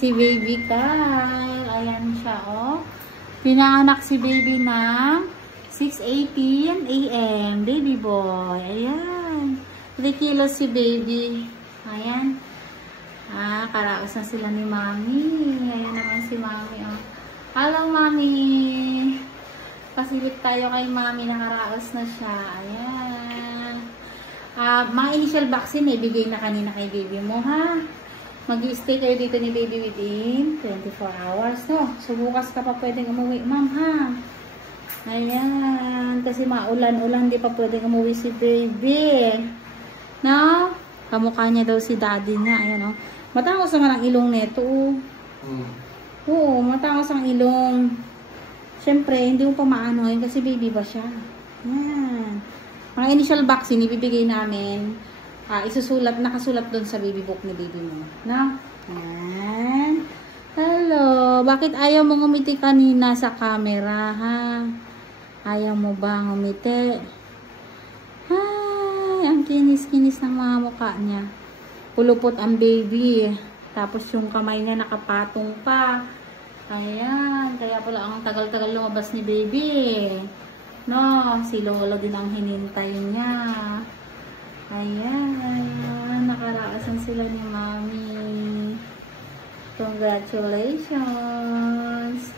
si Baby Carl. Ayan siya, oh. Pinanganak si Baby ng 6:18 AM. Baby boy. Ayan. 3 kilos si Baby. Ayan. Karaos na sila ni Mami. Ayan naman si Mami, oh. Hello, Mami. Pasilip tayo kay Mami. Nakaraos na siya. Ayan. Mga initial vaccine, bigay na kanina kay Baby mo, ha? Mag-i-stay kayo dito ni Baby within 24 hours, no? So, bukas ka pa pwedeng umuwi, ma'am, ha? Ayan. Kasi maulan-ulan, di pa pwedeng umuwi si Baby. No? Kamukha niya daw si daddy niya. Ayan, oh. Matangos naman ang ilong neto, oh. Oo, matangos ang ilong. Siyempre, hindi mo pa maano yun kasi baby ba siya. Ayan. Mga initial vaccine, ibibigay namin. Nakasulat doon sa baby book ni Baby mo. No? Ayan. Hello. Bakit ayaw mo ngumiti kanina sa camera, ha? Ayaw mo ba ngumiti? Ay, ang kinis-kinis ng mga mukha niya. Pulupot ang baby. Tapos yung kamay niya nakapatong pa. Ayan. Kaya pala ang tagal-tagal lumabas ni Baby. No? Si Lolo din ang hinintay niya. Ayan, nakaraasan sila ni Mami. Congratulations!